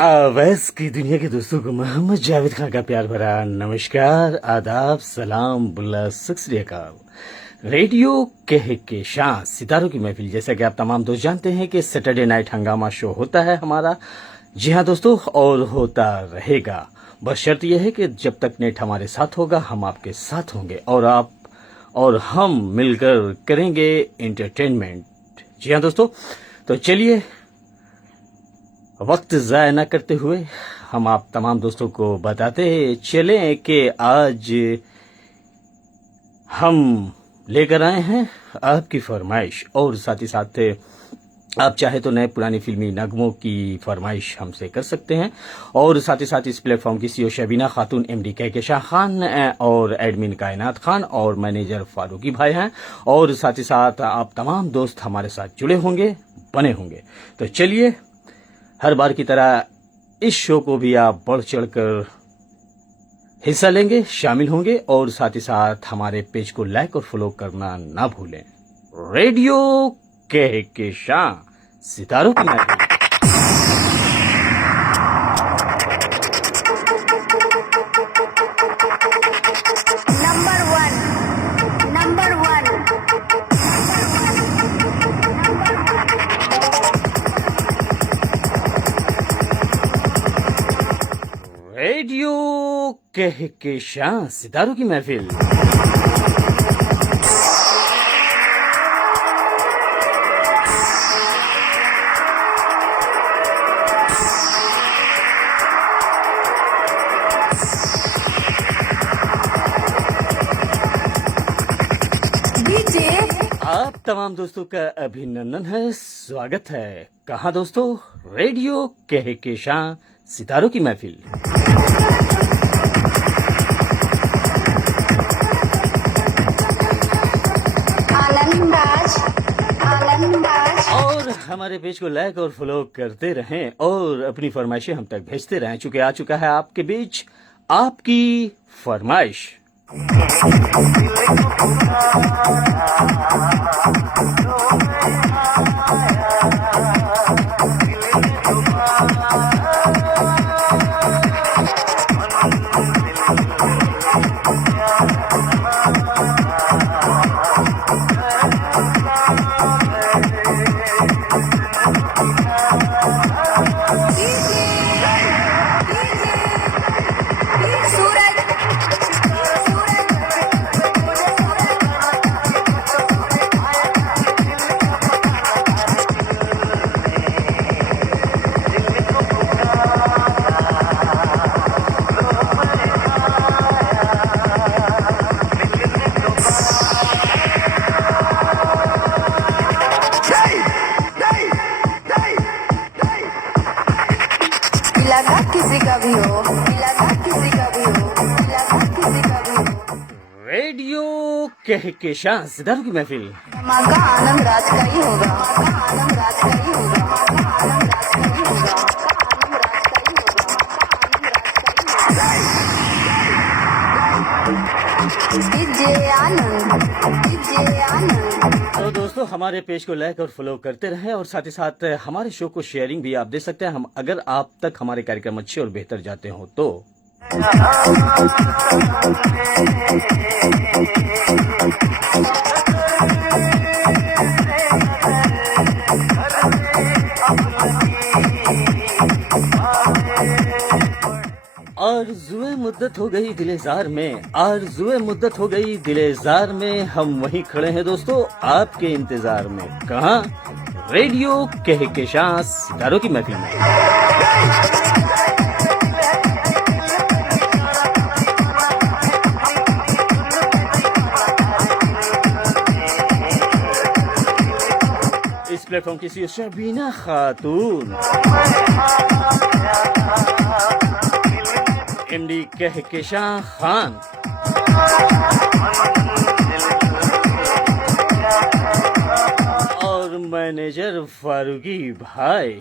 वैस की दुनिया के दोस्तों को मोहम्मद जावेद खान का प्यार भरा नमस्कार, आदाब, सलाम, बुल्ला, सत श्री अकाल। रेडियो कह के शां सितारों की महफिल, जैसा कि आप तमाम दोस्त जानते हैं कि सैटरडे नाइट हंगामा शो होता है हमारा। जी हाँ दोस्तों, और होता रहेगा। बस शर्त यह है कि जब तक नेट हमारे साथ होगा हम आपके साथ होंगे और आप और हम मिलकर करेंगे एंटरटेनमेंट। जी हाँ दोस्तों, तो चलिए वक्त ज़ाया न करते हुए हम आप तमाम दोस्तों को बताते चलें कि आज हम लेकर आए हैं आपकी फरमाइश, और साथ ही साथ आप चाहे तो नए पुरानी फिल्मी नगमों की फरमाइश हमसे कर सकते हैं। और साथ ही साथ इस प्लेटफॉर्म की सीईओ शबीना खातून, एमडी कहकशां खान और एडमिन कायनात खान और मैनेजर फारूकी भाई हैं। और साथ ही साथ आप तमाम दोस्त हमारे साथ जुड़े होंगे, बने होंगे। तो चलिए, हर बार की तरह इस शो को भी आप बढ़ चढ़कर हिस्सा लेंगे, शामिल होंगे और साथ ही साथ हमारे पेज को लाइक और फॉलो करना ना भूलें। रेडियो कहकशां सितारों की महफिल। Number one. रेडियो कहकशां सितारों की महफिल। आप तमाम दोस्तों का अभिनंदन है, स्वागत है। कहाँ दोस्तों? रेडियो कहकशां सितारों की महफिल। और हमारे पेज को लाइक और फॉलो करते रहें और अपनी फरमाइशें हम तक भेजते रहें, चूंकि आ चुका है आपके बीच आपकी फरमाइश। रेडियो कहकशां सितारों की महफिल। आनंद राज का ही होगा। आनंद राज का ही होगा। तो दोस्तों, हमारे पेज को लाइक और फॉलो करते रहें और साथ ही साथ हमारे शो को शेयरिंग भी आप दे सकते हैं। हम अगर आप तक हमारे कार्यक्रम अच्छे और बेहतर जाते हो तो आरज़ुए मुद्दत हो गई दिलेजार में, आरज़ुए मुद्दत हो गई दिलेजार में, हम वहीं खड़े हैं दोस्तों आपके इंतजार में। कहाँ? रेडियो कहकशां सितारों की महफिल में। इस प्लेटफॉर्म की सीईओ शबीना खातून, एमडी कहकशां खान और मैनेजर फारूकी भाई।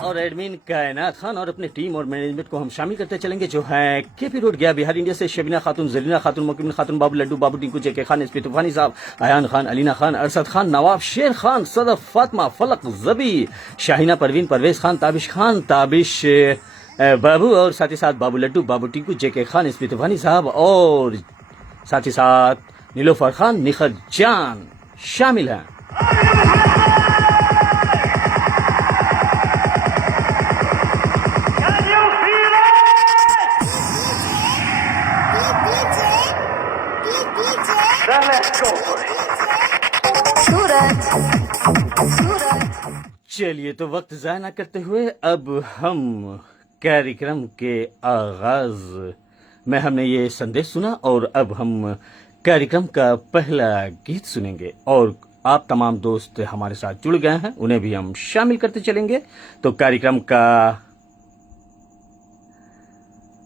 और एडमिन कायनात खान और अपने टीम और मैनेजमेंट को हम शामिल करते चलेंगे, जो है केपी रोड गया बिहार इंडिया से शबीना खातून, जरीना खातून, मुकमिन खातून, बाबू लड्डू, बाबू टिंकू, जेके खान, एसपी तूफानी साहब, अयान खान, अलीना खान, अरसद खान, नवाब शेर खान, सदफ फातिमा, फलक जबी, शाहिना परवीन, परवेज खान, ताबिश बाबू और साथ ही साथ बाबू लड्डू, बाबू टिंकू, जेके खान, एसपी तूफानी साहब और साथ ही साथ नीलोफर खान, निखत जान शामिल हैं। सूरज सूरज चलिए तो वक्त ज़ाया ना करते हुए अब हम कार्यक्रम के आगाज में हमने ये संदेश सुना और अब हम कार्यक्रम का पहला गीत सुनेंगे और आप तमाम दोस्त हमारे साथ जुड़ गए हैं, उन्हें भी हम शामिल करते चलेंगे। तो कार्यक्रम का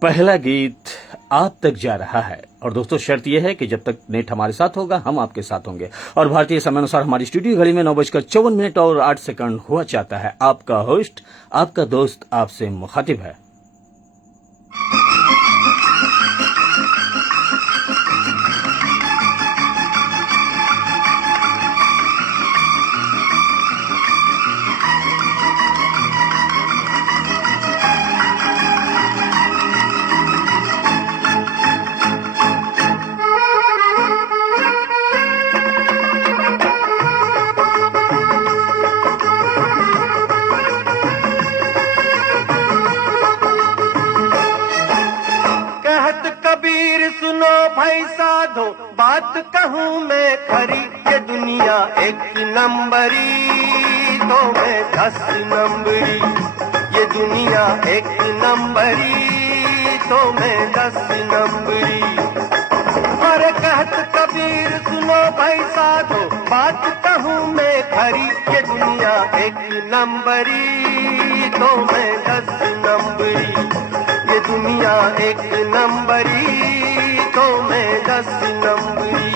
पहला गीत आप तक जा रहा है और दोस्तों शर्त यह है कि जब तक नेट हमारे साथ होगा हम आपके साथ होंगे। और भारतीय समय अनुसार हमारी स्टूडियो घड़ी में 9:54 और 8 सेकंड हुआ चाहता है। आपका होस्ट, आपका दोस्त आपसे मुखातिब है। सुनो भाई साधो, बात कहूँ मैं खरी, ये दुनिया एक नंबरी तो मैं 10 नंबरी, ये दुनिया एक नंबरी तो मैं 10 नंबरी। अरे कहत कबीर सुनो भाई साधो, बात कहूँ मैं खरी, ये दुनिया एक नंबरी तो मैं 10 नंबरी, ये दुनिया एक नंबरी तो मैं 10 नंबरी।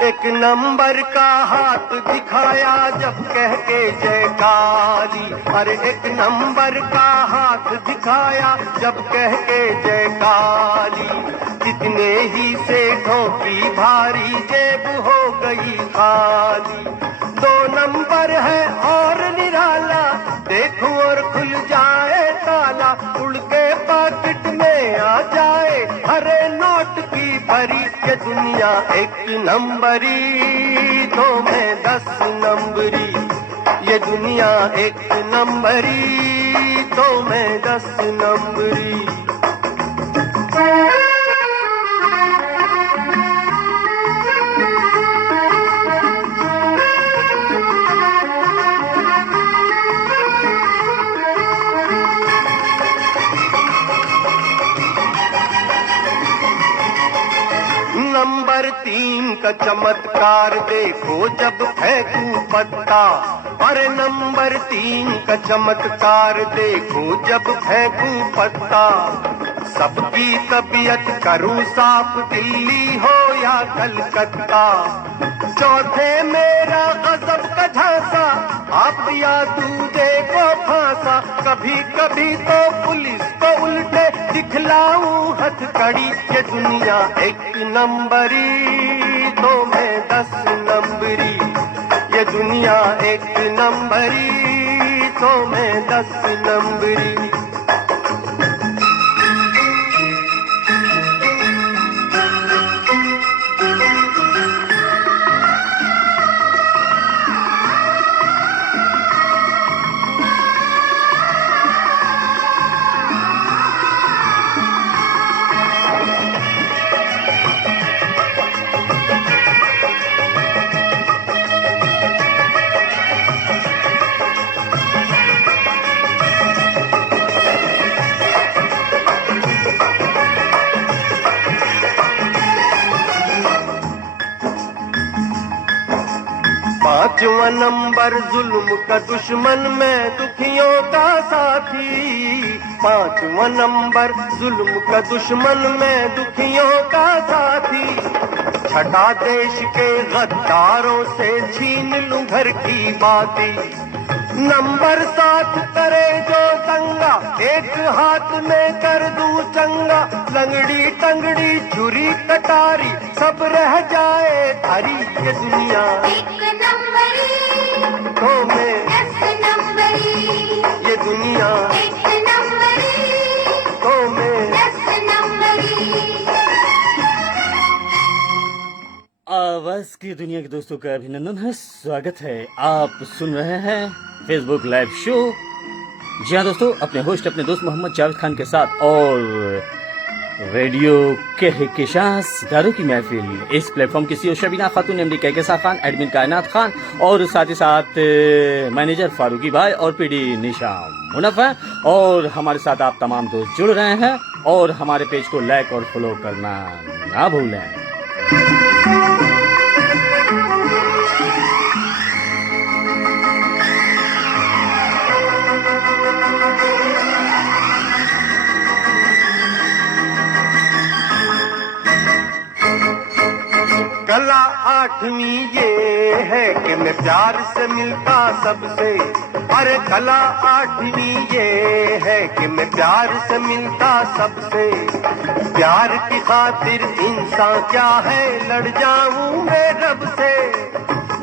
एक नंबर का हाथ दिखाया जब कह के जयकारी, अरे एक नंबर का हाथ दिखाया जब कह के जयकारी, कितने ही सेठों की भारी जेब हो गई खाली। 2 नंबर है और निराला, देखो और खुल जाए ताला, उड़ के पॉकेट में आ जाए हरे नोट की भरी, ये दुनिया एक नंबरी तो मैं 10 नंबरी, ये दुनिया एक नंबरी तो मैं 10 नंबरी। नंबर 3 का चमत्कार देखो जब फेंकूं पत्ता, अरे नंबर 3 का चमत्कार देखो जब फेंकूं पत्ता, सबकी तबीयत करूं साफ, दिल्ली हो या कलकत्ता। चौथे मेरा गजब का झांसा, आप दिया दूधे को फांसा, कभी कभी तो पुलिस को उल्टे दिखलाऊं हथकड़ी, ये दुनिया एक नंबरी तो मैं 10 नंबरी, ये दुनिया एक नंबरी तो मैं 10 नंबरी। पांचवा नंबर जुल्म का दुश्मन, मैं दुखियों का साथी, पांचवा नंबर जुल्म का दुश्मन, मैं दुखियों का साथी। छठा देश के गद्दारों से छीन लूं घर की बाती, नंबर 7 करे जो दंगा, एक हाथ में कर दूं चंगा, लंगड़ी टंगड़ी छुरी कटारी सब रह जाए थारी। ये दुनिया एक नंबरी, तो मैं 10 नंबरी, ये दुनिया एक नंबरी, तो मैं 10 नंबरी। आवाज की दुनिया के दोस्तों का अभिनंदन है, स्वागत है। आप सुन रहे हैं फेसबुक लाइव शो। जी हाँ दोस्तों, अपने होस्ट अपने दोस्त मोहम्मद जावेद खान के साथ और रेडियो कहकशां सितारों की महफिल। इस प्लेटफॉर्म की सीईओ शबीना खातून, एमडी कहकशां खान, एडमिन कायनात खान और साथ ही साथ मैनेजर फारूकी भाई और पीडी निशा मुनफ है। और हमारे साथ आप तमाम दोस्त जुड़ रहे हैं और हमारे पेज को लाइक और फॉलो करना ना भूलें। कला 8वीं ये है कि मैं प्यार से मिलता सबसे। अरे कला 8वीं ये है कि मैं प्यार से मिलता सबसे। प्यार की खातिर इंसान क्या है, लड़ जाऊं मैं रब से।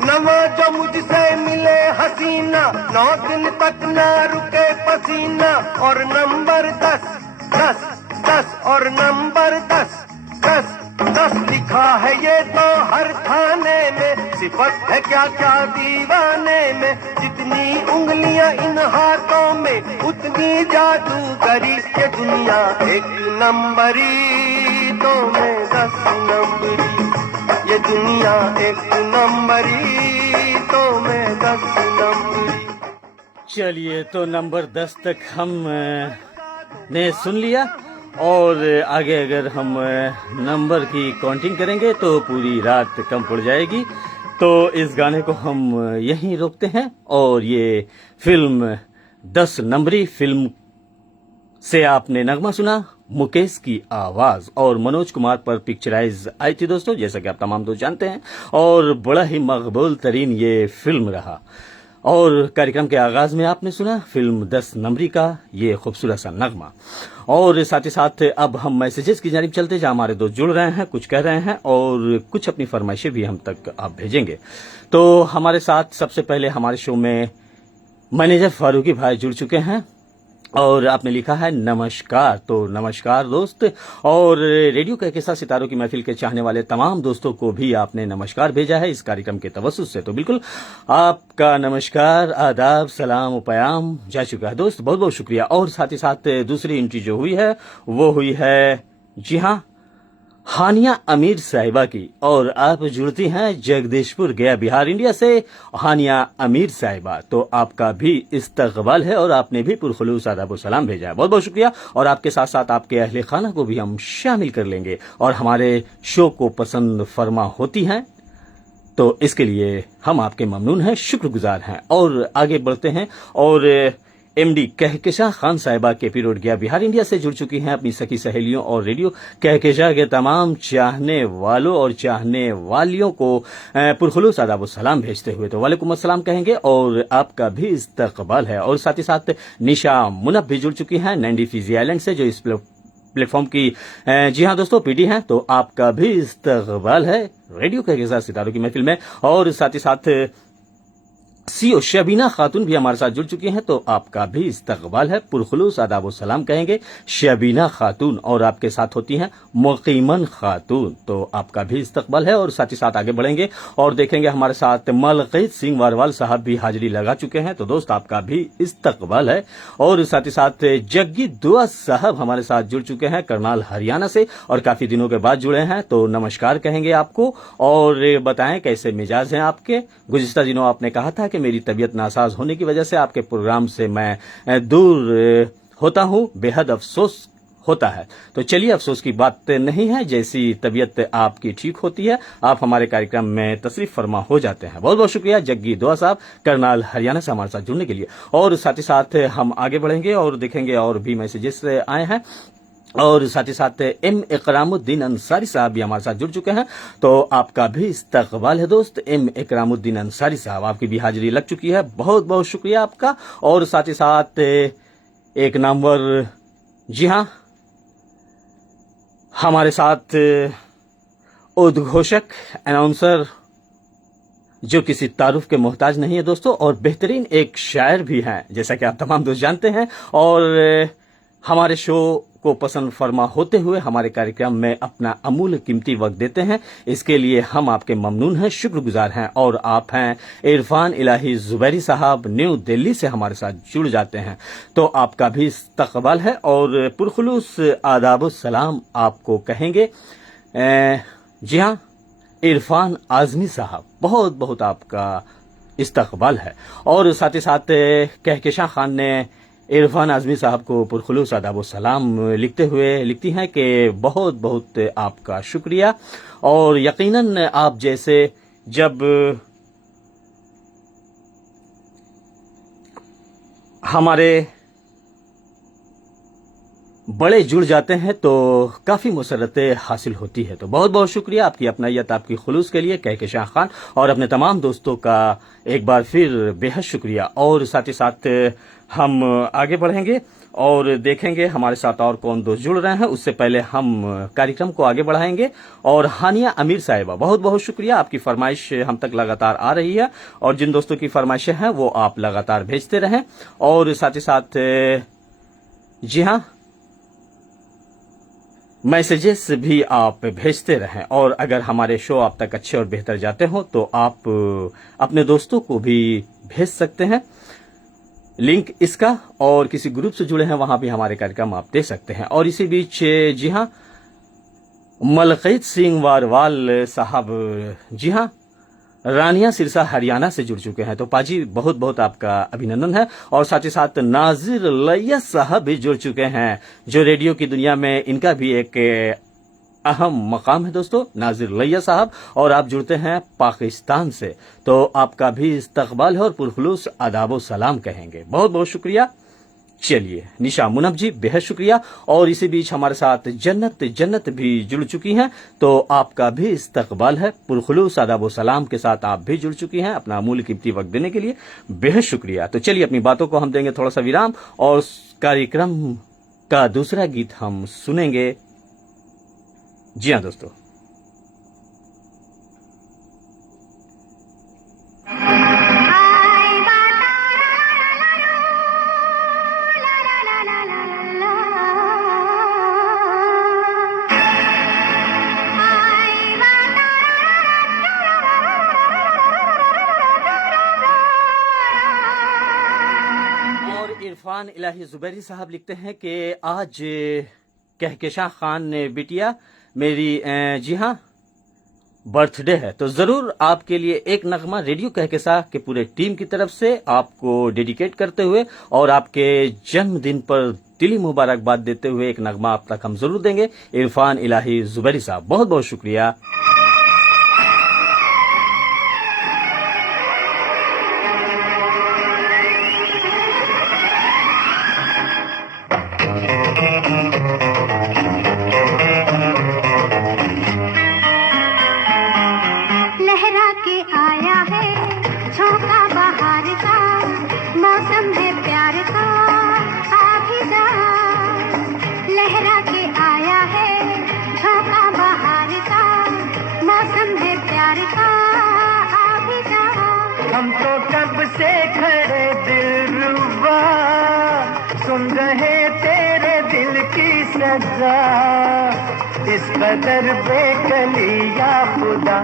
नवा जो मुझसे मिले हसीना, 9 दिन तक ना रुके पसीना। और नंबर 10 10 10 और नंबर 10 10 10 लिखा है ये तो हर थाने में। सिफत है क्या क्या दीवाने में, जितनी उंगलियां इन हाथों में उतनी जादूगरी। ये दुनिया एक नंबरी तो मैं 10 नंबरी। ये दुनिया एक नंबरी तो मैं 10 नंबरी। चलिए, तो नंबर 10 तक हम ने सुन लिया और आगे अगर हम नंबर की काउंटिंग करेंगे तो पूरी रात कम पड़ जाएगी। तो इस गाने को हम यहीं रोकते हैं। और ये फिल्म 10 नंबरी फिल्म से आपने नगमा सुना, मुकेश की आवाज और मनोज कुमार पर पिक्चराइज आई थी दोस्तों, जैसा कि आप तमाम दोस्त जानते हैं। और बड़ा ही मकबूल तरीन ये फिल्म रहा। और कार्यक्रम के आगाज में आपने सुना फिल्म 10 नंबरी का ये खूबसूरत सा नगमा। और साथ ही साथ अब हम मैसेजेस की जानिब चलते, जहां हमारे दोस्त जुड़ रहे हैं, कुछ कह रहे हैं और कुछ अपनी फरमाइशें भी हम तक आप भेजेंगे। तो हमारे साथ सबसे पहले हमारे शो में मैनेजर फारूकी भाई जुड़ चुके हैं और आपने लिखा है नमस्कार। तो नमस्कार दोस्त। और रेडियो कहकशां सितारों की महफिल के चाहने वाले तमाम दोस्तों को भी आपने नमस्कार भेजा है इस कार्यक्रम के तवस्सुस से। तो बिल्कुल आपका नमस्कार, आदाब, सलाम, प्याम जा चुका है दोस्त, बहुत बहुत शुक्रिया। और साथ ही साथ दूसरी एंट्री जो हुई है वो हुई है, जी हाँ, हानिया अमीर साहिबा की। और आप जुड़ती हैं जगदीशपुर गया बिहार इंडिया से। हानिया अमीर साहिबा, तो आपका भी इस्तकबाल है और आपने भी पुरखुलूस आदाब और सलाम भेजा है, बहुत बहुत शुक्रिया। और आपके साथ साथ आपके अहले खाना को भी हम शामिल कर लेंगे और हमारे शो को पसंद फरमा होती हैं, तो इसके लिए हम आपके ममनून हैं, शुक्रगुजार हैं। और आगे बढ़ते हैं और एमडी कहकशां खान साहिबा केपी रोड गया बिहार इंडिया से जुड़ चुकी हैं अपनी सखी सहेलियों और रेडियो कहकशां के तमाम चाहने वालों और चाहने वालियों को पुरखुलूस आदाब और सलाम भेजते हुए तो वालेकुम अस्सलाम कहेंगे और आपका भी इस्तकबाल है। और साथ ही साथ निशा मुनफ भी जुड़ चुकी हैं नैंडी फिजी आइलैंड से, जो इस प्लेटफॉर्म की जी हाँ दोस्तों पीडी हैं, तो आपका भी इस्तकबाल है रेडियो कहकशां सितारों की महफिल में। और साथ ही साथ सीईओ शबीना खातून भी हमारे साथ जुड़ चुकी हैं, तो आपका भी इस्तकबाल है, पुरखुलूस आदाब व सलाम कहेंगे शबीना खातून। और आपके साथ होती हैं मुकीमन खातून, तो आपका भी इस्तकबाल है। और साथ ही साथ आगे बढ़ेंगे और देखेंगे हमारे साथ मलकीत सिंह वारवाल साहब भी हाजिरी लगा चुके हैं, तो दोस्त आपका भी इस्तकबाल है। और साथ ही साथ जग्गी दुआ साहब हमारे साथ जुड़ चुके हैं करनाल हरियाणा से और काफी दिनों के बाद जुड़े हैं, तो नमस्कार कहेंगे आपको और बताएं कैसे मिजाज हैं आपके। गुज़िश्ता दिनों आपने कहा था कि मेरी तबीयत नासाज होने की वजह से आपके प्रोग्राम से मैं दूर होता हूं, बेहद अफसोस होता है। तो चलिए, अफसोस की बात नहीं है, जैसी तबीयत आपकी ठीक होती है आप हमारे कार्यक्रम में तशरीफ फरमा हो जाते हैं। बहुत बहुत शुक्रिया जग्गी दुआ साहब करनाल हरियाणा से हमारे साथ जुड़ने के लिए। और साथ ही साथ हम आगे बढ़ेंगे और देखेंगे और भी मैसेजेस आए हैं। और साथ ही साथ एम इकरामुद्दीन अंसारी साहब भी हमारे साथ जुड़ चुके हैं। तो आपका भी इस्तकबाल है दोस्त। एम इकरामुद्दीन अंसारी साहब, आपकी भी हाजिरी लग चुकी है, बहुत बहुत शुक्रिया आपका। और साथ ही साथ एक नामवर, जी हाँ, हमारे साथ उद्घोषक, अनाउंसर, जो किसी तारुफ के मोहताज नहीं है दोस्तों, और बेहतरीन एक शायर भी हैं, जैसा कि आप तमाम दोस्त जानते हैं। और हमारे शो को पसंद फरमा होते हुए हमारे कार्यक्रम में अपना अमूल्य कीमती वक्त देते हैं, इसके लिए हम आपके ममनून हैं, शुक्रगुजार हैं। और आप हैं इरफान इलाही जुबैरी साहब, न्यू दिल्ली से हमारे साथ जुड़ जाते हैं। तो आपका भी इस्तकबाल है और पुरखुलूस आदाब सलाम आपको कहेंगे। जी हाँ, इरफान आजमी साहब, बहुत बहुत आपका इस्तकबाल है। और साथ ही साथ कहकशां खान ने इरफान आजमी साहब को पुरखुलूस आदाब सलाम लिखते हुए लिखती हैं कि बहुत बहुत आपका शुक्रिया। और यकीनन आप जैसे जब हमारे बड़े जुड़ जाते हैं तो काफ़ी मुसरतें हासिल होती है। तो बहुत बहुत शुक्रिया आपकी अपनायत, आपकी खुलूस के लिए कहकशां खान और अपने तमाम दोस्तों का एक बार फिर बेहद शुक्रिया। और साथ ही साथ हम आगे बढ़ेंगे और देखेंगे हमारे साथ और कौन दोस्त जुड़ रहे हैं। उससे पहले हम कार्यक्रम को आगे बढ़ाएंगे। और हानिया अमीर साहिबा, बहुत बहुत शुक्रिया, आपकी फरमाइश हम तक लगातार आ रही है और जिन दोस्तों की फरमाइशें हैं वो आप लगातार भेजते रहें। और साथ ही साथ जी हाँ, मैसेजेस भी आप भेजते रहें। और अगर हमारे शो आप तक अच्छे और बेहतर जाते हो तो आप अपने दोस्तों को भी भेज सकते हैं लिंक इसका, और किसी ग्रुप से जुड़े हैं वहां भी हमारे कार्यक्रम आप देख सकते हैं। और इसी बीच जी हाँ, मलकीत सिंह वारवाल साहब, जी हाँ, रानिया सिरसा हरियाणा से जुड़ चुके हैं। तो पाजी बहुत बहुत आपका अभिनंदन है। और साथ ही साथ नाजिर लैया साहब भी जुड़ चुके हैं, जो रेडियो की दुनिया में इनका भी एक अहम मकाम है दोस्तों, नाजिर लैया साहब। और आप जुड़ते हैं पाकिस्तान से, तो आपका भी इस्तकबाल है और पुरखुलूस आदाब सलाम कहेंगे। बहुत बहुत शुक्रिया। चलिए, निशा मुनब जी बेहद शुक्रिया। और इसी बीच हमारे साथ जन्नत भी जुड़ चुकी हैं, तो आपका भी इस्तकबाल है, पुरखुलूस आदाब सलाम के साथ आप भी जुड़ चुकी हैं। अपना अमूल्य कीमती वक्त देने के लिए बेहद शुक्रिया। तो चलिए, अपनी बातों को हम देंगे थोड़ा सा विराम और कार्यक्रम का दूसरा गीत हम सुनेंगे। जी हाँ दोस्तों, इरफान इलाही जुबैरी साहब लिखते हैं कि आज कहकशां खान ने बिटिया मेरी जी हाँ बर्थडे है, तो जरूर आपके लिए एक नगमा रेडियो कहकशां के पूरे टीम की तरफ से आपको डेडिकेट करते हुए और आपके जन्मदिन पर दिली मुबारकबाद देते हुए एक नगमा आप तक हम जरूर देंगे। इरफान इलाही जुबैरी साहब, बहुत बहुत शुक्रिया। लहरा के आया है झोंका बहार का, मौसम है प्यार का, आ भी जा। लहरा के आया है झोंका बहार का, मौसम है प्यार का, आ भी जा। हम तो कब से खड़े दिलरुबा, सुन रहे तेरे दिल की सजा, इस कदर बेकली या खुदा।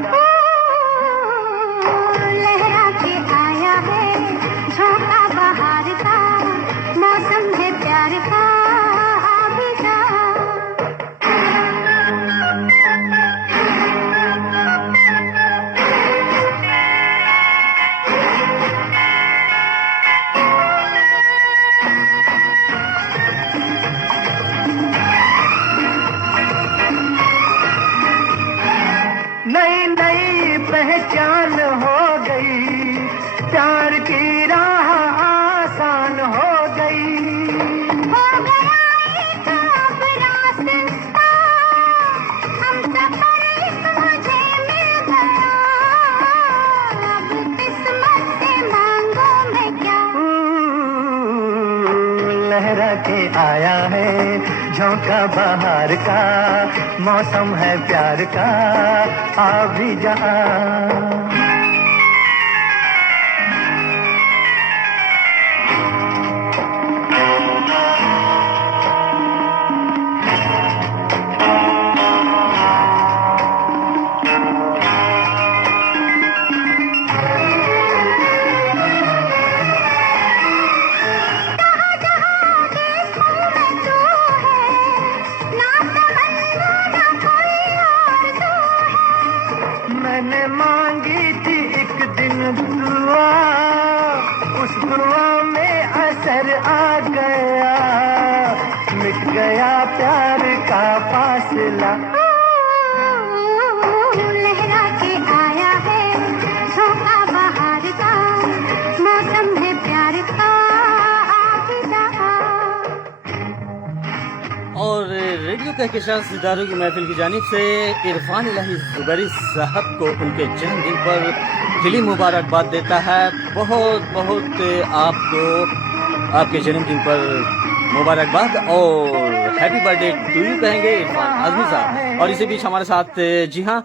लहरा के आया है झोंका बहार का, मौसम है प्यार का, आ भी जा। नई नई के आया है झोंका बाहर का, मौसम है प्यार का, आ भी जा। मैंने मांगी थी एक दिन दुआ, उस दुआ में असर आ गया, मिट गया प्यार का फासला। लहरा के आया है झोंका बाहर का, मौसम है प्यार का, आ भी जा। और रेडियो के साथ सितारों की महफिल की जानिब से इरफान इलाही जुबैरी साहब को उनके जन्मदिन पर दिली मुबारकबाद देता है। बहुत बहुत आपको आपके जन्मदिन पर मुबारकबाद और हैप्पी बर्थडे टू यू कहेंगे इरफान आजमी साहब। और इसी बीच हमारे साथ जी हाँ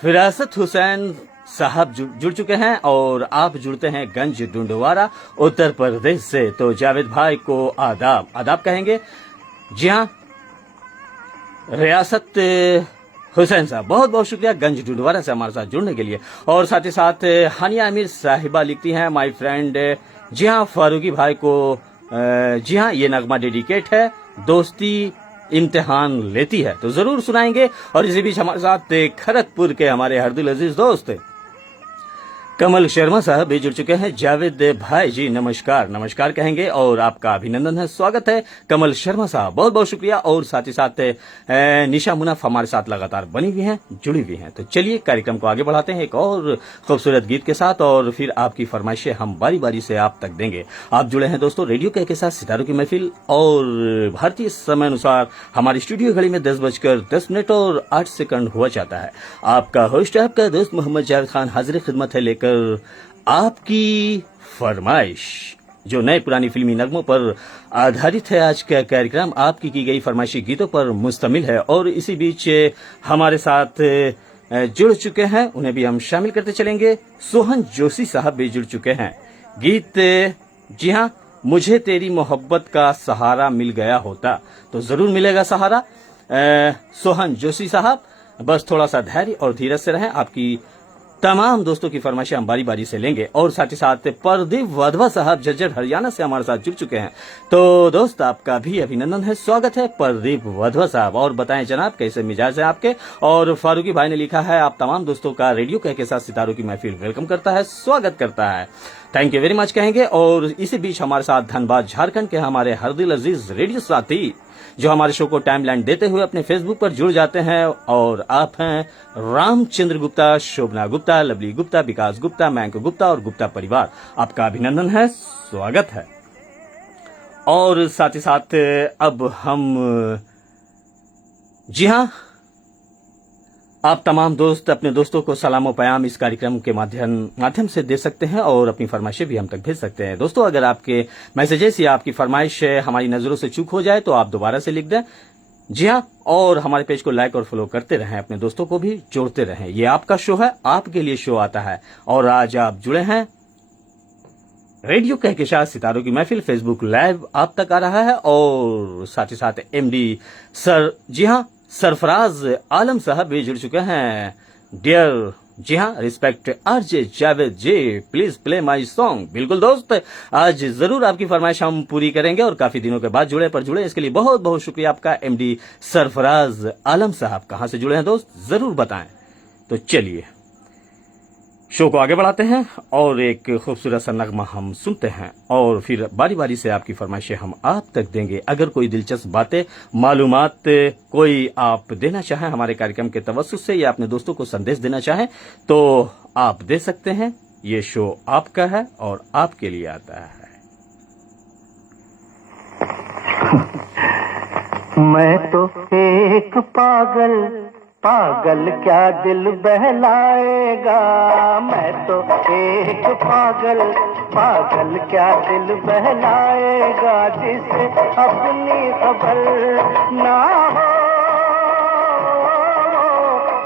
फिरासत हुसैन साहब जुड़ चुके हैं और आप जुड़ते हैं गंज डुंडवारा उत्तर प्रदेश से। तो जावेद भाई को आदाब आदाब कहेंगे। जी हाँ रियासत हुसैन साहब बहुत बहुत शुक्रिया गंज डुंडवारा से हमारे साथ जुड़ने के लिए। और साथ ही साथ हानिया अमीर साहिबा लिखती हैं माय फ्रेंड। जी हाँ फारूकी भाई को जी हाँ ये नगमा डेडिकेट है, दोस्ती इम्तिहान लेती है, तो जरूर सुनाएंगे। और इसी बीच हमारे साथ खड़गपुर के हमारे हरदिल अजीज दोस्त कमल शर्मा साहब भी जुड़ चुके हैं। जावेद भाई जी नमस्कार नमस्कार कहेंगे और आपका अभिनंदन है, स्वागत है कमल शर्मा साहब, बहुत बहुत शुक्रिया। और साथ ही साथ निशा मुनाफ हमारे साथ लगातार बनी हुई हैं, जुड़ी हुई हैं। तो चलिए कार्यक्रम को आगे बढ़ाते हैं एक और खूबसूरत गीत के साथ और फिर आपकी फरमाइशें हम बारी बारी से आप तक देंगे। आप जुड़े हैं दोस्तों रेडियो के साथ सितारों की महफिल और भारतीय समय अनुसार हमारी स्टूडियो घड़ी में 10:10 और 8 हुआ जाता है। आपका होस्ट आपका दोस्त मोहम्मद जावेद खान हाजिर खिदमत है लेकर आपकी फरमाइश, जो नए पुरानी फिल्मी नगमों पर आधारित है। आज का कार्यक्रम आपकी की गई फरमाइशी गीतों पर मुश्तमिल है। और इसी बीच हमारे साथ जुड़ चुके हैं, उन्हें भी हम शामिल करते चलेंगे। सोहन जोशी साहब भी जुड़ चुके हैं। गीत जी हाँ मुझे तेरी मोहब्बत का सहारा मिल गया होता, तो जरूर मिलेगा सहारा। सोहन जोशी साहब बस थोड़ा सा धैर्य और धीरज से रहें, आपकी तमाम दोस्तों की फरमाइशें हम बारी बारी से लेंगे। और साथ ही साथ प्रदीप वाधवा साहब झज्जर हरियाणा से हमारे साथ जुड़ चुके हैं। तो दोस्त आपका भी अभिनंदन है, स्वागत है प्रदीप वाधवा साहब। और बताएं जनाब कैसे मिजाज है आपके। और फारूकी भाई ने लिखा है आप तमाम दोस्तों का रेडियो के साथ सितारों की महफिल वेलकम करता है, स्वागत करता है, थैंक यू वेरी मच कहेंगे। और इसी बीच हमारे साथ धनबाद झारखंड के हमारे हरदिल अजीज रेडियो साथी जो हमारे शो को टाइमलाइन देते हुए अपने फेसबुक पर जुड़ जाते हैं। और आप हैं रामचंद्र गुप्ता, शोभना गुप्ता, लवली गुप्ता, विकास गुप्ता, मयंक गुप्ता और गुप्ता परिवार, आपका अभिनंदन है, स्वागत है। और साथ ही साथ अब हम जी हाँ आप तमाम दोस्त अपने दोस्तों को सलाम और प्याम इस कार्यक्रम के माध्यम से दे सकते हैं और अपनी फरमाइशें भी हम तक भेज सकते हैं। दोस्तों अगर आपके मैसेजेस या आपकी फरमाइश हमारी नजरों से चूक हो जाए तो आप दोबारा से लिख दें। जी हाँ और हमारे पेज को लाइक और फॉलो करते रहें, अपने दोस्तों को भी जोड़ते रहें। ये आपका शो है, आपके लिए शो आता है। और आज आप जुड़े हैं रेडियो के साथ सितारों की महफिल, फेसबुक लाइव आप तक आ रहा है। और साथ ही साथ एमडी सर जी हाँ सरफराज आलम साहब भी जुड़ चुके हैं। डियर जी हाँ respect RJ Javed ji please play my song. बिल्कुल दोस्त आज जरूर आपकी फरमाइश हम पूरी करेंगे और काफी दिनों के बाद जुड़े इसके लिए बहुत बहुत शुक्रिया आपका एमडी सरफराज आलम साहब। कहां से जुड़े हैं दोस्त जरूर बताएं। तो चलिए शो को आगे बढ़ाते हैं और एक खूबसूरत सा नगमा हम सुनते हैं और फिर बारी बारी से आपकी फरमाइशें हम आप तक देंगे। अगर कोई दिलचस्प बातें मालूमात कोई आप देना चाहें हमारे कार्यक्रम के तवज्जुह से या अपने दोस्तों को संदेश देना चाहें तो आप दे सकते हैं। ये शो आपका है और आपके लिए आता है। मैं तो एक पागल पागल क्या दिल बहलाएगा, मैं तो एक पागल, पागल क्या दिल बहलाएगा, जिसे अपनी खबर ना हो,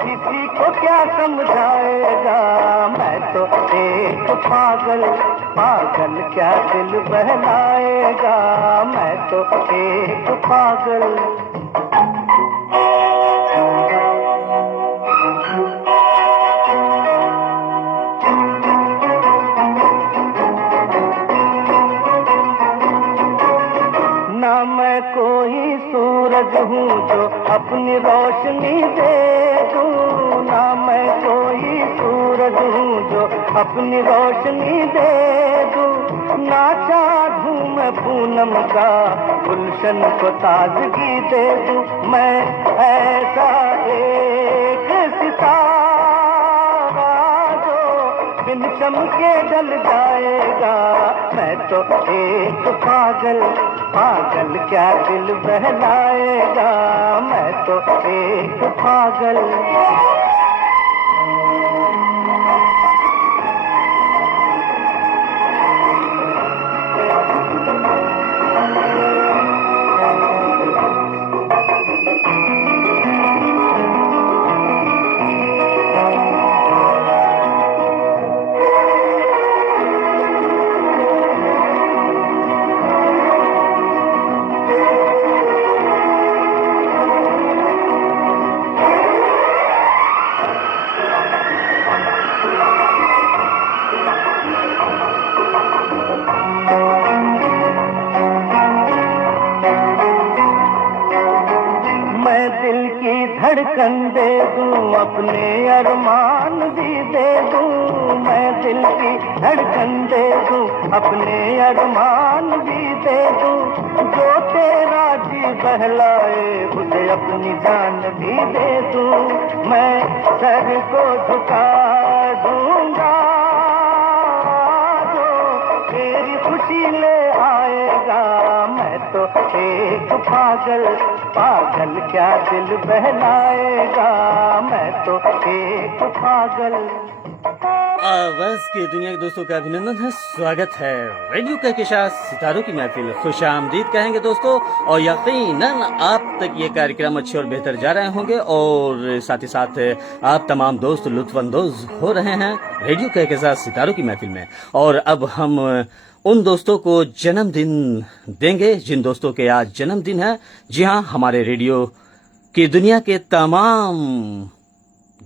किसी को क्या समझाएगा। मैं तो एक पागल, पागल क्या दिल बहलाएगा, मैं तो एक पागल। ना मैं कोई सूरज हूँ जो अपनी रोशनी दे दूँ, ना मैं कोई सूरज हूँ जो अपनी रोशनी दे दूँ, ना चाँद हूँ मैं पूनम का गुलशन को ताजगी दे दूँ। मैं ऐसा एक सितारा जो बिन चमके जल जाएगा, मैं तो एक पागल, पागल क्या दिल बहलाएगा, मैं तो एक पागल। धड़कन दे दूं, अपने अरमान भी दे दूं, मैं दिल की धड़कन दे दूं, अपने अरमान भी दे दूं, जो तेरा जी बहलाए उसे अपनी जान भी दे दूं, मैं सर को झुका दूंगा जो तेरी खुशी ले आएगा। मैं तो एक पागल, पागल क्या दिल बहलाएगा, मैं तो एक पागल। आवाज की दुनिया के दोस्तों का अभिनंदन है, स्वागत है रेडियो के साथ सितारों की महफिल। खुश आमदीद कहेंगे दोस्तों, और यकीनन आप तक ये कार्यक्रम अच्छे और बेहतर जा रहे होंगे, और साथ ही साथ आप तमाम दोस्त लुत्फानंदोज हो रहे हैं रेडियो के साथ सितारों की महफिल में। और अब हम उन दोस्तों को जन्मदिन देंगे जिन दोस्तों के आज जन्मदिन है। जी हाँ, हमारे रेडियो की दुनिया के तमाम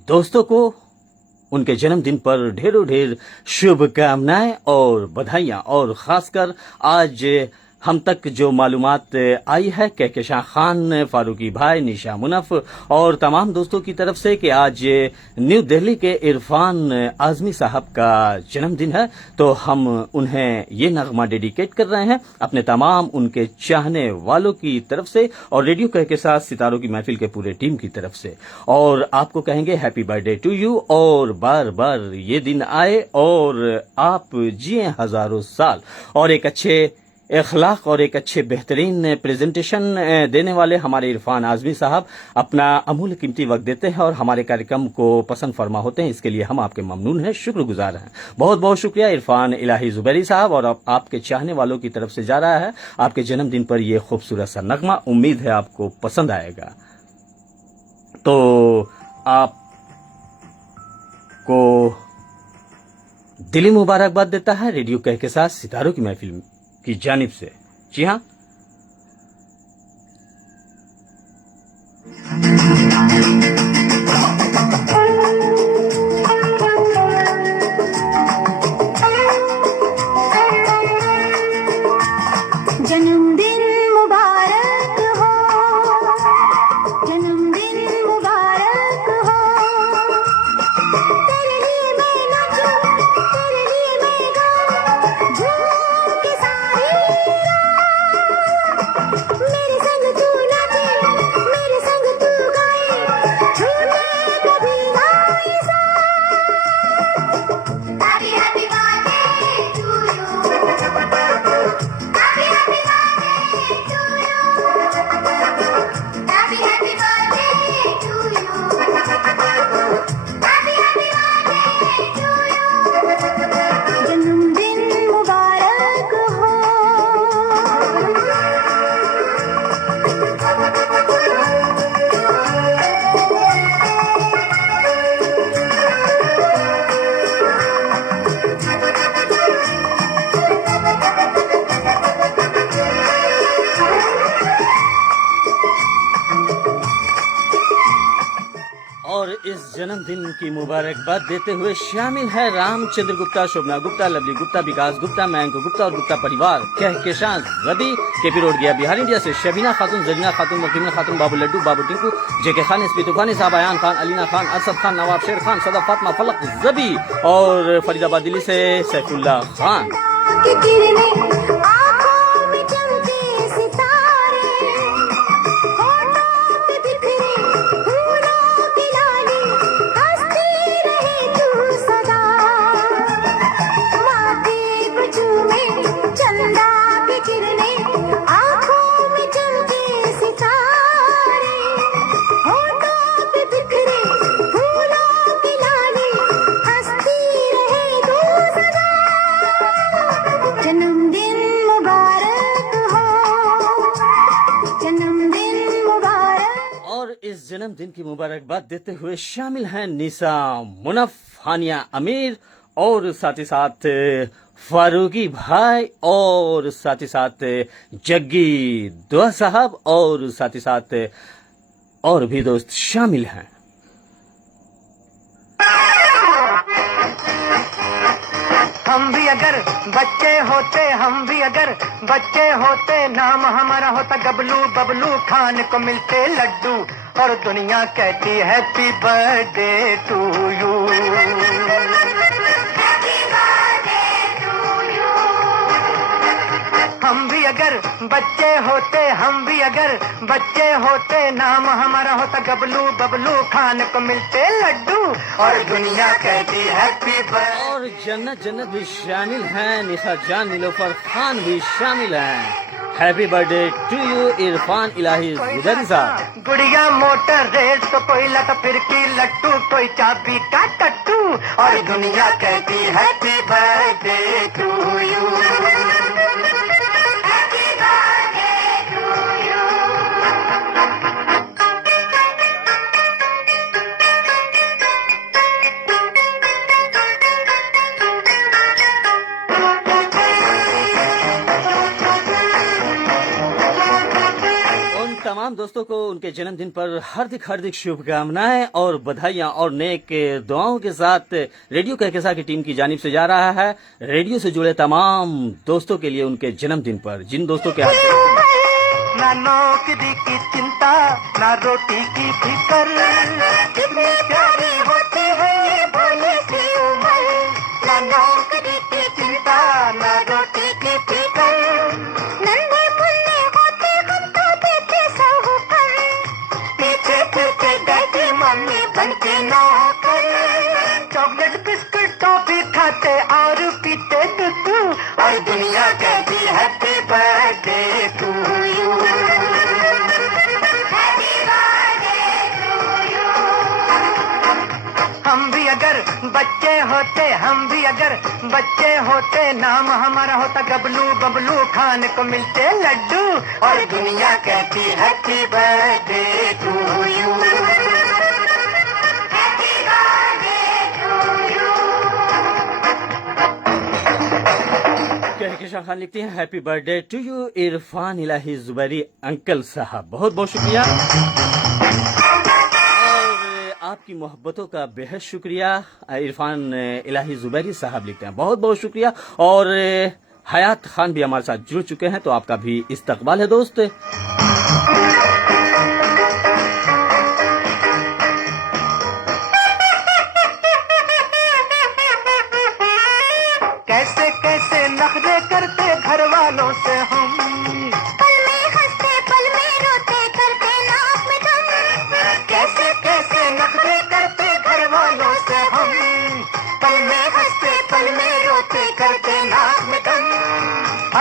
दोस्तों को उनके जन्मदिन पर ढेरों ढेर शुभकामनाएं और बधाइयां। और खासकर आज हम तक जो मालूमात आई है कहकशां खान, फारूकी भाई, निशा मुनफ और तमाम दोस्तों की तरफ से कि आज न्यू दिल्ली के इरफान आजमी साहब का जन्मदिन है, तो हम उन्हें ये नगमा डेडिकेट कर रहे हैं अपने तमाम उनके चाहने वालों की तरफ से और रेडियो के साथ सितारों की महफिल के पूरे टीम की तरफ से। और आपको कहेंगे हैप्पी बर्थडे टू यू, और बार बार ये दिन आए और आप जिए हजारों साल, और एक अच्छे इखलाक और एक अच्छे बेहतरीन प्रेजेंटेशन देने वाले हमारे इरफान आजमी साहब अपना अमूल्य कीमती वक्त देते हैं और हमारे कार्यक्रम को पसंद फरमा होते हैं। इसके लिए हम आपके ममनून हैं, शुक्रगुजार हैं। बहुत बहुत शुक्रिया इरफान इलाही जुबैरी साहब। और अब आपके चाहने वालों की तरफ से जा रहा है आपके जन्मदिन पर यह खूबसूरत सा नगमा, उम्मीद है आपको पसंद आएगा। तो आपको दिली मुबारकबाद देता है रेडियो के साथ सितारों की महफिल की जानिब से। जी हाँ, जन्मदिन मुबारक हो, जन्मदिन मुबारक हो, तेरे लिए मैं नाचूं, तेरे लिए मैं गाऊं, झूम के सारी रात, जन्मदिन की मुबारकबाद देते हुए शामिल है रामचंद्र गुप्ता, शोभना गुप्ता, लवली गुप्ता, विकास गुप्ता, मयंक गुप्ता और गुप्ता परिवार, कहकशां रवि, केपी रोड गया बिहार इंडिया से शबीना खातून, जरीना खातून, मकीना खातून, बाबू लड्डू, बाबू टिंकू, जेके खान, एसपी तूफानी साहब, अयान खान, अलीना खान, असद खान, नवाब शेर खान, सदा फातमा, फलक जबी और फरीदाबाद दिल्ली से सैफुल्ला खान। की किरणें आँखों में चमके सितारे, होठों पे बिखरे फूलों की डाली, हंसती रहे तू सदा। माथे को चूमे चंदा की किरणें आँखों में चमके सितारे, होठों पे बिखरे फूलों की डाली, हंसती रहे तू सदा। जन्मदिन मुबारक हो, जन्मदिन मुबारक। और इस जन्मदिन की मुबारकबाद देते हुए शामिल हैं निसा मुनफ, हानिया अमीर और साथ ही साथ फारूकी भाई और साथ ही साथ जग्गी दुआ साहब और साथ ही साथ और भी दोस्त शामिल हैं। हम भी अगर बच्चे होते, हम भी अगर बच्चे होते, नाम हमारा होता गबलू बबलू, खान को मिलते लड्डू और दुनिया कहती हैप्पी बर्थडे टू यू। हम भी अगर बच्चे होते, हम भी अगर बच्चे होते, नाम हमारा होता गबलू बबलू, खान को मिलते लड्डू और दुनिया कहती हैप्पी बर्थडे। और जन्नत जन्नत भी शामिल हैं, निशा जान, नीलोफर खान भी शामिल हैं। Happy birthday to you Irfan Ilahi Zubairi sahab. गुड़िया मोटर रेस तो कोई लट फिर की लट्टू, कोई चाबी का टट्टू और दुनिया कहती हैप्पी बर्थडे टू यू। तमाम दोस्तों को उनके जन्मदिन पर हार्दिक हार्दिक शुभकामनाएं और बधाइयां और नेक दुआओं के साथ रेडियो कहकशां की टीम की जानिब से जा रहा है रेडियो से जुड़े तमाम दोस्तों के लिए उनके जन्मदिन पर, जिन दोस्तों के हाथ ना नौकरी की चिंता, ना रोटी की फिकर, कितनी प्यारी होती है ये भोली सी उम्र। ना नौकरी की चिंता, ना रोटी की फिकर, नन्हे मुन्ने होते हम तो देते सहूकर, पीछे फिरते गई मम्मी बनके नौकर। चॉकलेट बिस्कुट टॉफी खाते और पीते दूध और दुनिया कहती हैप्पी बर्थडे टू यू। हम भी अगर बच्चे होते, हम भी अगर बच्चे होते, नाम हमारा होता गबलू बबलू, खान को मिलते लड्डू और दुनिया कहती happy birthday to you. Kahkashan Khan लिखते हैं happy birthday to you Irfan Ilahi Zubairi uncle साहब, बहुत बहुत शुक्रिया और आपकी मोहब्बतों का बेहद शुक्रिया। इरफान इलाही जुबैरी साहब लिखते हैं बहुत बहुत शुक्रिया। और हयात खान भी हमारे साथ जुड़ चुके हैं, तो आपका भी इस्तकबाल है दोस्त। कैसे कैसे नखरे करते घर वालों से हम, पल में हंसते पल में रोते करते नाक में दम। कैसे कैसे नखरे करते घर वालों से हम, पल में हंसते पल में रोते करते नाक में दम।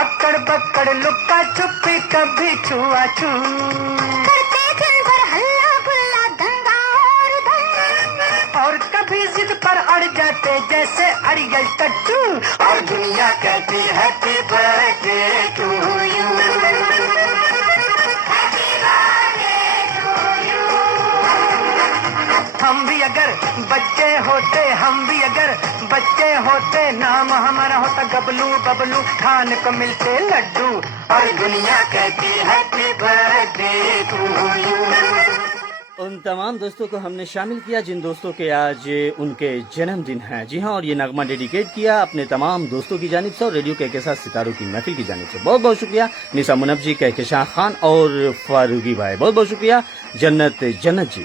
अक्कड़ बक्कड़ लुक्का छुपी कभी छुआ छू, करते दिन भर हल्ला गुल्ला दंगा और धम। और कभी जिद पर अड़ जाते जैसे अड़ियल कट्टू और दुनिया कहती हैप्पी बर्थडे टू यू। हम भी अगर बच्चे होते, हम भी अगर बच्चे होते, नाम हमारा होता गबलू बबलू, खान को मिलते लड्डू और दुनिया कहती हैप्पी बर्थडे टू यू। उन तमाम दोस्तों को हमने शामिल किया जिन दोस्तों के आज उनके जन्मदिन हैं। जी हाँ, और ये नगमा डेडिकेट किया अपने तमाम दोस्तों की जानिब से और रेडियो के साथ सितारों की महफिल की जानिब से। बहुत बहुत शुक्रिया निसा मुनब जी, कहकशां खान और फारूकी भाई, बहुत बहुत शुक्रिया। जन्नत जन्नत जी।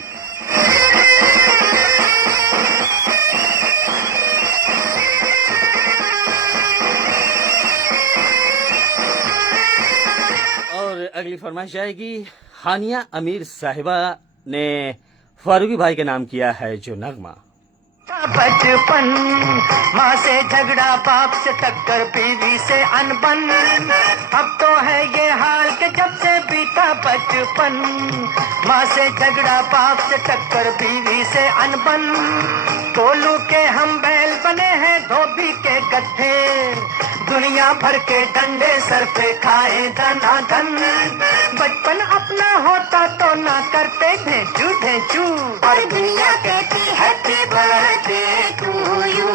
और अगली फरमाइश आएगी, हानिया अमीर साहिबा ने फारूकी भाई के नाम किया है जो नगमा। बचपन माँ से झगड़ा, बाप से टक्कर, बीवी से अनबन, अब तो है ये हाल के जब से बीता बचपन। माँ से झगड़ा, बाप से टक्कर, बीवी से अनबन, कोलू के हम बैल बने हैं धोबी के गट्ठे, दुनिया भर के डंडे सर पे खाए दनादन। बचपन अपना होता तो ना करते ढेंचू ढेंचू, और दुनिया कहती happy birthday to you,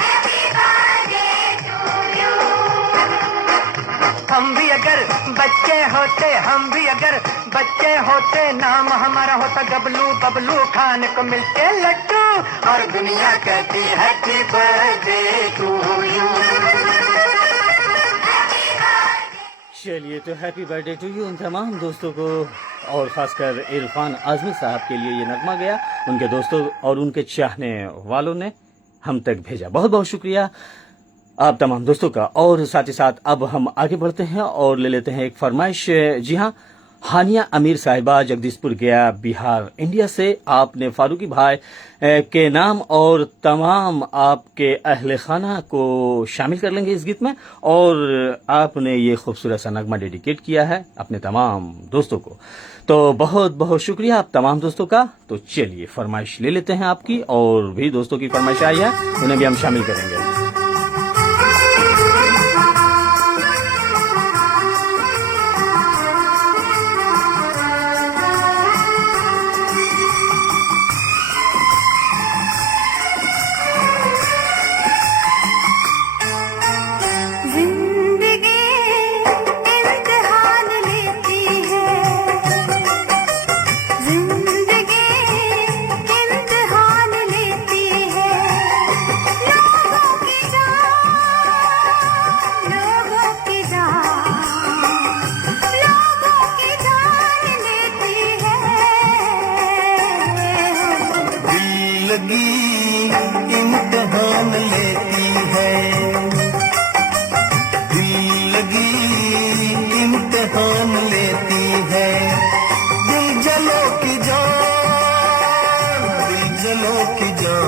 happy birthday to you. हम भी अगर बच्चे होते, हम भी अगर बच्चे होते, नाम हमारा होता गबलू बबलू, खाने को मिलते लड्डू, और दुनिया कहती हैप्पी बर्थडे टू यू। चलिए, तो हैप्पी बर्थडे टू यू उन तमाम दोस्तों को, और खासकर इरफान आजमी साहब के लिए ये नगमा गया, उनके दोस्तों और उनके चाहने वालों ने हम तक भेजा। बहुत बहुत शुक्रिया आप तमाम दोस्तों का। और साथ ही साथ अब हम आगे बढ़ते हैं और ले लेते हैं एक फरमाइश। जी हाँ, हानिया अमीर साहिबा जगदीशपुर गया बिहार इंडिया से, आपने फारूकी भाई के नाम और तमाम आपके अहले खाना को शामिल कर लेंगे इस गीत में, और आपने ये खूबसूरत सा नगमा डेडिकेट किया है अपने तमाम दोस्तों को। तो बहुत बहुत शुक्रिया आप तमाम दोस्तों का। तो चलिए फरमाइश ले लेते हैं आपकी, और भी दोस्तों की फरमाइश आई है, उन्हें भी हम शामिल करेंगे। इम्तिहान लेती है, दिलगी इम्तिहान लेती है, दिल जलो की जान, दिल जलो की जान,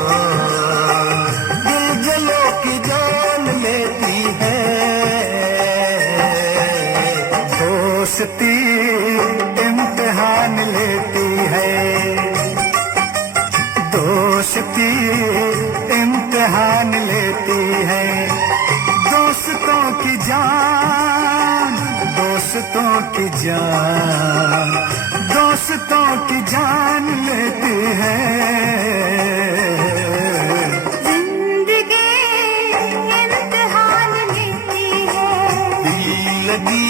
दिल जलो की जान लेती है। दोस्ती इम्तिहान लेती है, दोस्ती इम्तिहान लेती है, दोस्तों की जान, दोस्तों की जान, दोस्तों की जान लेती है। जिंदगी इम्तिहान लेती है, दिलगी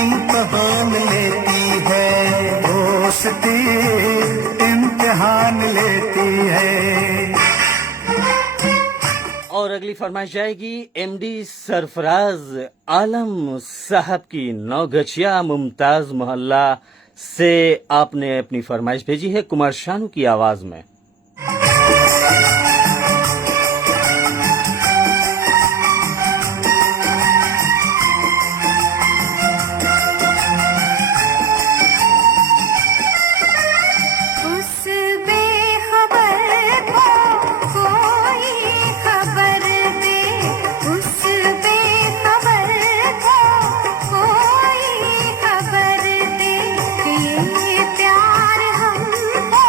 इम्तिहान लेती है, दोस्ती इम्तिहान लेती है। और अगली फरमाइश जाएगी एमडी सरफराज आलम साहब की नौगछिया मुमताज मोहल्ला से। आपने अपनी फरमाइश भेजी है कुमार शानू की आवाज में। प्यार हमको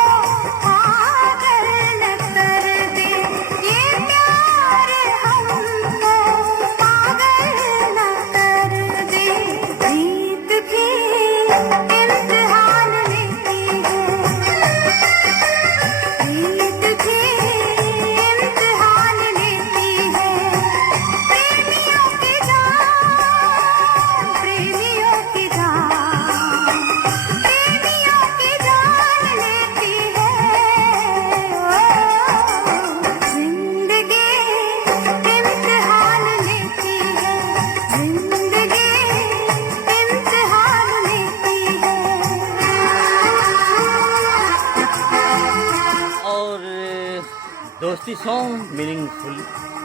सॉन्ग मीनिंगफुल,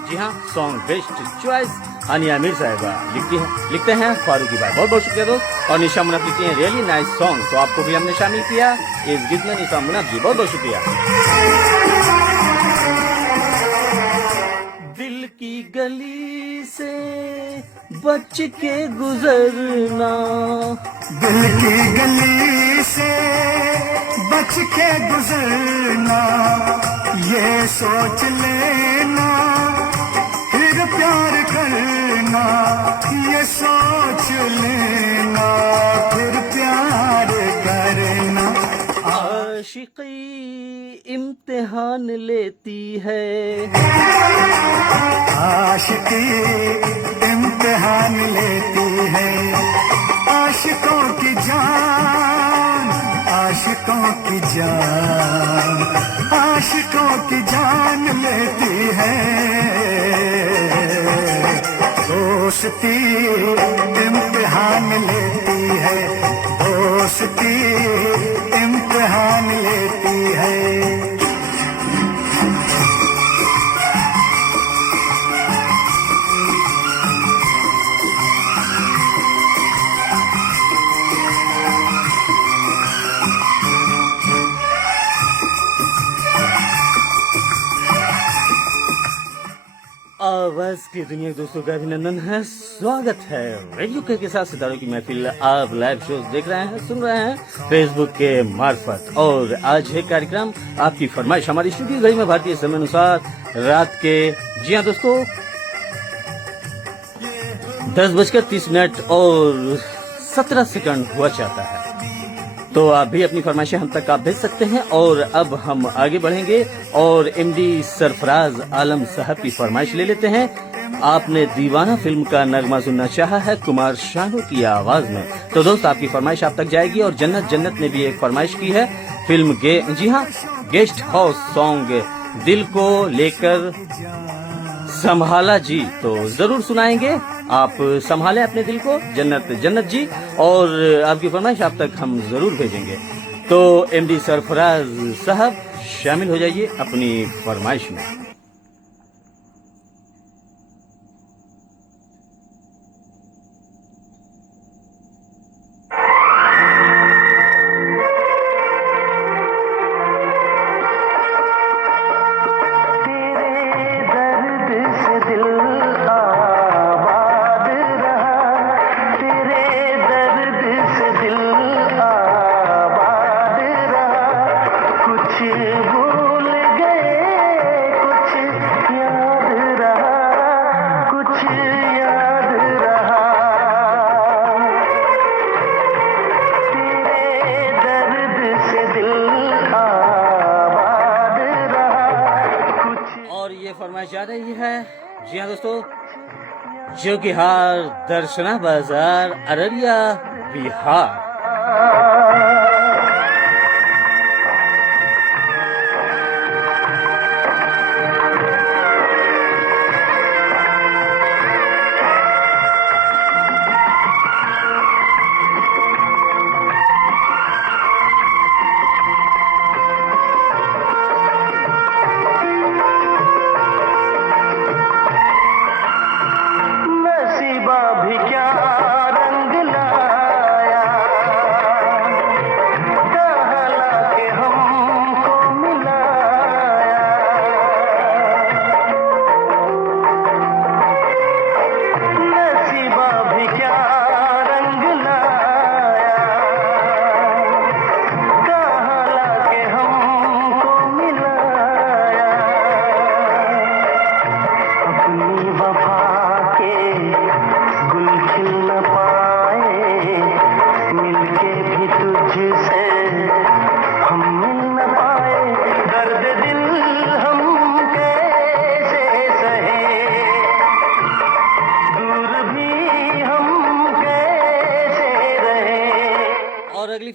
जी हाँ, सॉन्ग बेस्ट चॉइस आनिया मीर साहिबा लिखते हैं फारूकी भाई। बहुत बहुत शुक्रिया दोस्त। और निशा मुनफ लिखती हैं रियली नाइस सॉन्ग, तो आपको भी हमने शामिल किया इस गीत में। निशा मुनफ जी बहुत बहुत शुक्रिया। दिल की गली से बच के गुजरना, दिल की गली से बच के गुजरना, ये सोच लेना फिर प्यार करना, ये सोच लेना फिर प्यार करना। आशिकी इम्तिहान लेती है, आशिकी इम्तिहान लेती है, आशिकों की जान, आशिकों की जान, आशिकों की जान लेती है। दोस्ती इम्तिहान लेती है, दोस्ती इम्तिहान लेती है। आवाज की दुनिया दोस्तों का अभिनंदन है, स्वागत है। रेडियो के साथ सितारों की महफिल आप लाइव शोज देख रहे हैं, सुन रहे हैं फेसबुक के मार्फत। और आज है कार्यक्रम आपकी फरमाइश। हमारी स्टूडियो घड़ी में भारतीय समय अनुसार रात के, जी हाँ दोस्तों, 10:30 और 17 हुआ चाहता है। तो आप भी अपनी फरमाइशें हम तक आप भेज सकते हैं। और अब हम आगे बढ़ेंगे और एमडी सरफराज आलम साहब की फरमाइश ले लेते हैं। आपने दीवाना फिल्म का नगमा सुनना चाहा है कुमार शानू की आवाज में। तो दोस्त आपकी फरमाइश आप तक जाएगी। और जन्नत ने भी एक फरमाइश की है फिल्म जी हाँ, गेस्ट हाउस सॉन्ग दिल को लेकर संभाला जी। तो जरूर सुनाएंगे, आप संभालें अपने दिल को जन्नत जी। और आपकी फरमाइश आप तक हम जरूर भेजेंगे। तो एमडी सरफराज साहब शामिल हो जाइए अपनी फरमाइश में। जा रही है, जी हाँ दोस्तों, जोगिहार दर्शना बाजार अररिया बिहार।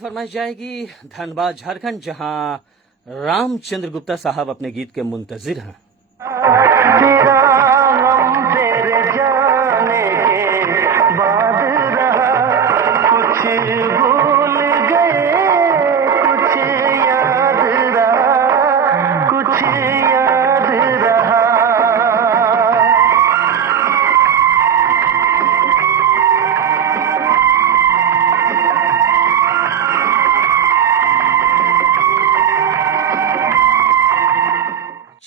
फरमाइश जाएगी धनबाद झारखंड, जहां रामचंद्र गुप्ता साहब अपने गीत के मुंतजिर हैं। तेरा हम तेरे जाने के बाद रहा, कुछ भूल गए कुछ याद रहा, कुछ याद रहा।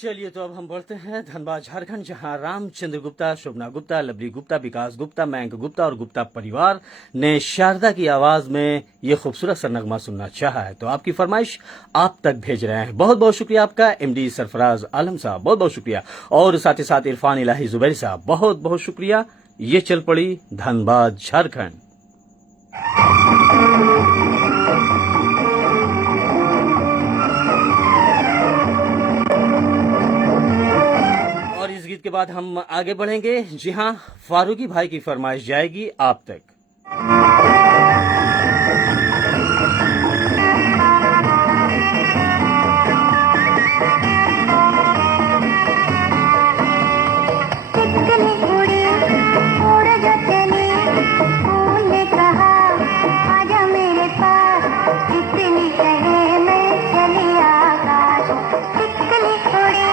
चलिए तो अब हम बढ़ते हैं धनबाद झारखंड, जहां रामचंद्र गुप्ता, शोभना गुप्ता, लवली गुप्ता, विकास गुप्ता, मयंक गुप्ता और गुप्ता परिवार ने शारदा की आवाज में ये खूबसूरत सा नगमा सुनना चाहा है। तो आपकी फरमाइश आप तक भेज रहे हैं। बहुत बहुत शुक्रिया आपका एमडी सरफराज आलम साहब, बहुत बहुत शुक्रिया। और साथ ही साथ इरफान इलाही जुबैरी साहब, बहुत बहुत शुक्रिया। ये चल पड़ी धनबाद झारखंड। और इस गीत के बाद हम आगे बढ़ेंगे। जी हाँ, फारूकी भाई की फरमाइश जाएगी आप तक। तितली उड़ी उड़ जो चली, फूल ने कहा आजा मेरे पास, तितली कहे मैं चली आकाश। तितली उड़ी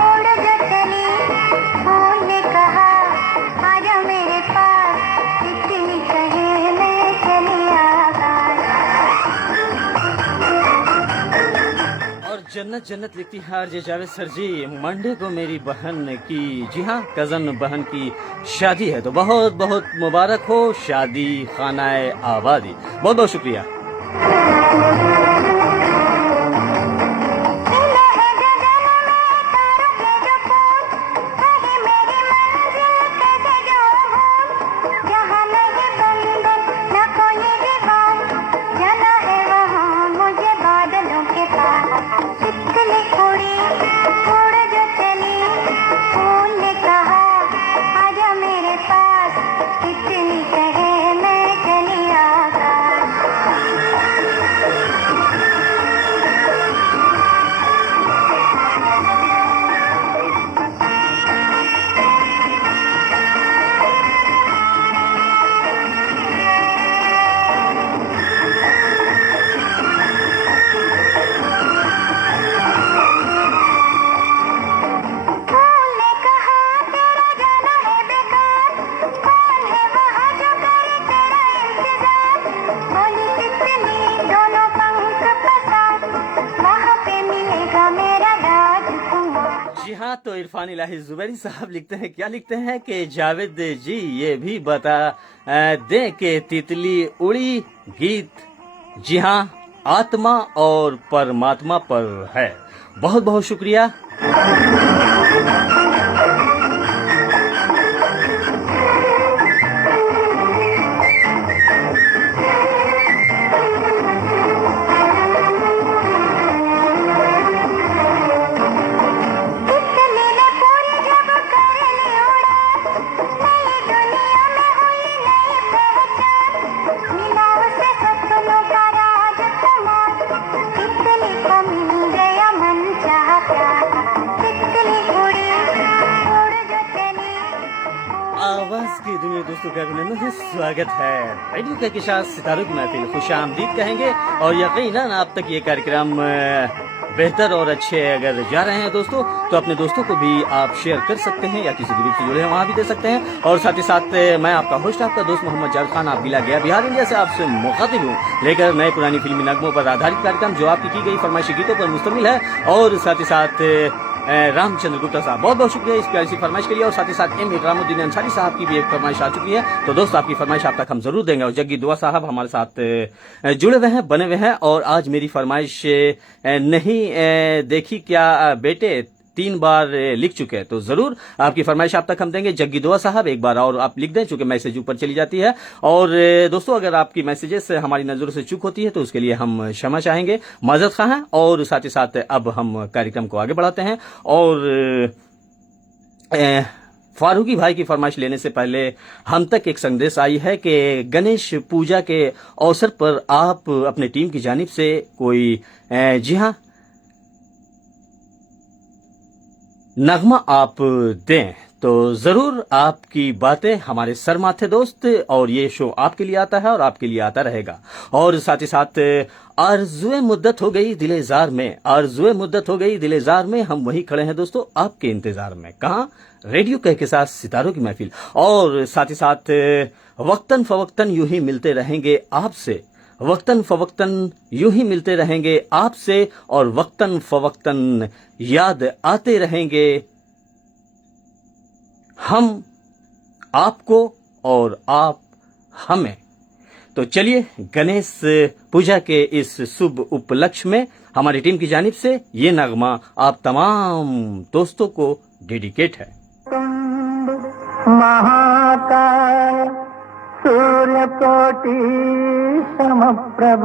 उड़ जो चली, फूल ने कहा आजा मेरे पास, तितली कहे मैं चली आकाश। और जन्नत जन्नत लिखती है आरजे जावेद सर जी, मंडे को मेरी बहन की, जी हाँ, कजन बहन की शादी है, तो बहुत बहुत मुबारक हो शादी खानाए आबादी। बहुत बहुत शुक्रिया। जी हाँ, तो इरफान इलाही जुबैरी साहब लिखते हैं, क्या लिखते हैं कि जावेद जी ये भी बता दें कि तितली उड़ी गीत, जी हाँ, आत्मा और परमात्मा पर है। बहुत बहुत शुक्रिया। आवाज की दुनिया दोस्तों का अभिनंदन, स्वागत है। रेडियो के साथ सितारों की महफिल खुशामदीद कहेंगे और यकीनन आप तक ये कार्यक्रम बेहतर और अच्छे अगर जा रहे हैं दोस्तों, तो अपने दोस्तों को भी आप शेयर कर सकते हैं या किसी ग्रुप से जुड़े हैं वहां भी दे सकते हैं। और साथ ही साथ मैं आपका होस्ट, आपका दोस्त मोहम्मद जावेद खान, आप गिला गया बिहार इंडिया से आपसे मुखातिब हूँ, लेकर नए पुरानी फिल्मी नगमों पर आधारित कार्यक्रम जो आपकी की गई फरमाइशी गीतों पर मुश्तमिल है। और साथ ही साथ रामचंद्र गुप्ता साहब, बहुत बहुत शुक्रिया इस प्यारी सी फरमाइश के लिए। और साथ ही साथ एम इकरामुद्दीन अंसारी साहब की भी एक फरमाइश आ चुकी है, तो दोस्त आपकी फरमाइश आप तक हम जरूर देंगे। और जग्गी दुआ साहब हमारे साथ जुड़े हुए हैं, बने हुए हैं। और आज मेरी फरमाइश नहीं देखी क्या बेटे 3 बार लिख चुके हैं, तो जरूर आपकी फरमाइश आप तक हम देंगे। जग्गी दुआ साहब एक बार और आप लिख दें, चूंकि मैसेज ऊपर चली जाती है। और दोस्तों अगर आपकी मैसेजेस हमारी नजरों से चूक होती है तो उसके लिए हम क्षमा चाहेंगे, माजरत खां हैं। और साथ ही साथ अब हम कार्यक्रम को आगे बढ़ाते हैं। और फारूकी भाई की फरमाइश लेने से पहले हम तक एक संदेश आई है कि गणेश पूजा के अवसर पर आप अपने टीम की जानिब से कोई जी हाँ नगमा आप दें, तो जरूर आपकी बातें हमारे सर माथे दोस्त। और ये शो आपके लिए आता है और आपके लिए आता रहेगा। और साथ ही साथ आरज़ुए मुद्दत हो गई दिलेजार में, आरज़ुए मुद्दत हो गई दिलेजार में, हम वहीं खड़े हैं दोस्तों आपके इंतजार में। कहाँ? रेडियो के साथ सितारों की महफिल। और साथ ही साथ वक्तन फवक्तन यूं ही मिलते रहेंगे आपसे वक्तन फवक्तन यूं ही मिलते रहेंगे आपसे और वक्तन फवक्तन याद आते रहेंगे हम आपको और आप हमें। तो चलिए गणेश पूजा के इस शुभ उपलक्ष्य में हमारी टीम की जानिब से ये नगमा आप तमाम दोस्तों को डेडिकेट है। महाकाय सूर्यकोटि समप्रभ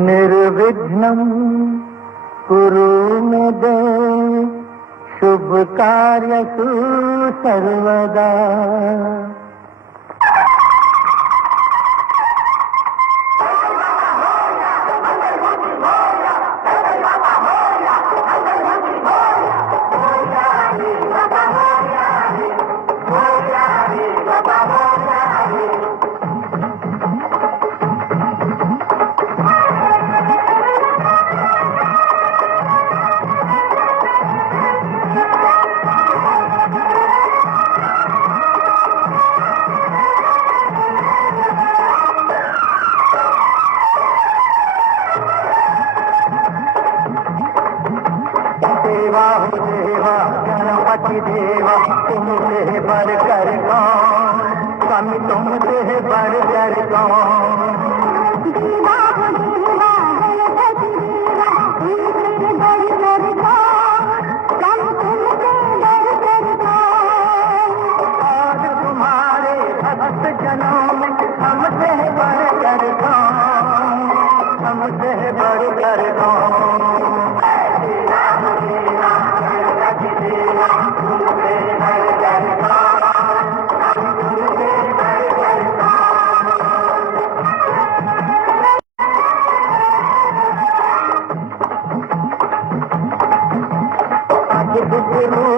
निर्विघ्नं कुरु मे देव शुभ कार्यसु सर्वदा। देवा हो देवा गणपति देवा तुमसे बढ़ कर कौन, स्वामी तुमसे बढ़ कर कौन। देवा हो देवा गणपति देवा तुमसे बढ़ कर कौन, स्वामी तुमसे बढ़ कर कौन। और तुम्हारे भक्त जनों में हमसे बढ़ कर कौन, हमसे बढ़ कर कौन। रूप